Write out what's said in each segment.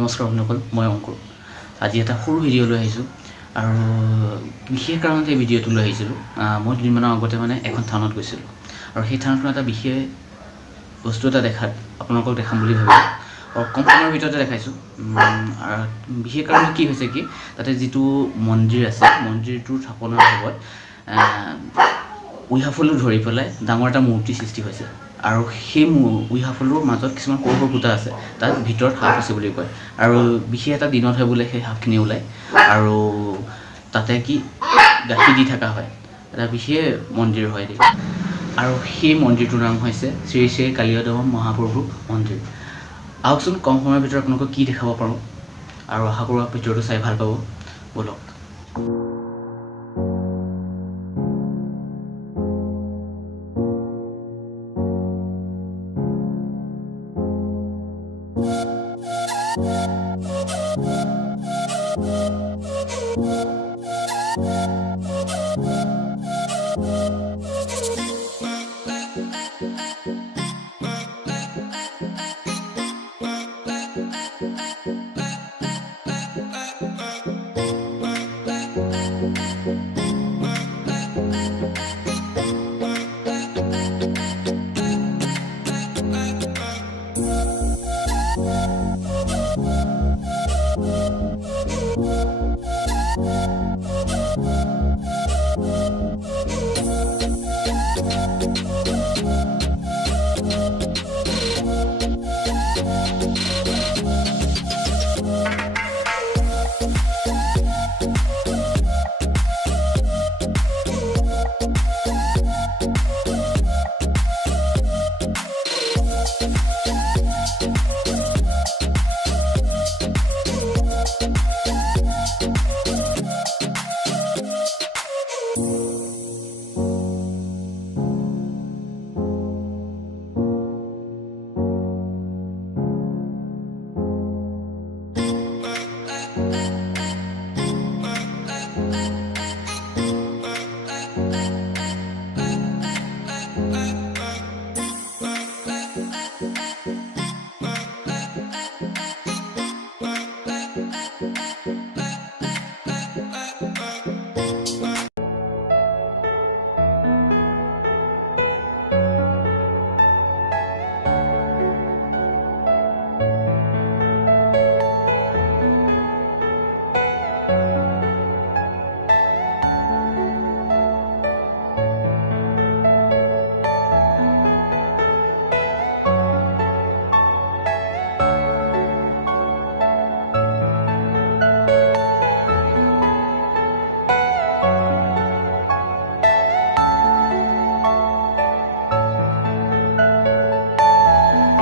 নমস্কাৰ বন্ধুসকল, মই অংকুৰ। আজি এটা সৰু ভিডিঅ' লৈ আহিছোঁ আৰু বিশেষ কাৰণতে এই ভিডিঅ'টো লৈ আহিছিলোঁ। মই দুদিনমানৰ আগতে এখন থানত গৈছিলোঁ আৰু সেই থানখনত এটা বিশেষ বস্তু এটা আপোনালোকক দেখাম বুলি ভাবিলোঁ আৰু কম সময়ৰ ভিতৰতে দেখাইছোঁ। বিশেষ কাৰণ কি হৈছে কি তাতে যিটো মন্দিৰ আছে, মন্দিৰটোৰ স্থাপনাৰ লগত উইহাফলো ধৰি পেলাই ডাঙৰ এটা মূৰ্তি সৃষ্টি হৈছে আৰু সেই উইহাফলৰ মাজত কিছুমান সৰু সৰু ফুটা আছে, তাত ভিতৰত সাপ আছে বুলি কয় আৰু বিশেষ এটা দিনতহে বোলে সেই সাপখিনি ওলায় আৰু তাতে কি গাখীৰ দি থকা হয়। এটা বিশেষ মন্দিৰ হয় দেই আৰু সেই মন্দিৰটোৰ নাম হৈছে শ্ৰী শ্ৰী কালিয়দমন মহাপ্ৰভু মন্দিৰ। আহকচোন কম সময়ৰ ভিতৰত আপোনালোকক কি দেখাব পাৰোঁ আৰু আশা কৰোঁ ভিডিঅ'টো চাই ভাল পাব। ব'লক।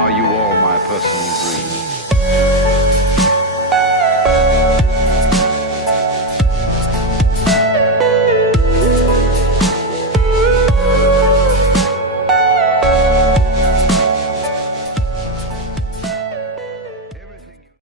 Are you all my personal dreams?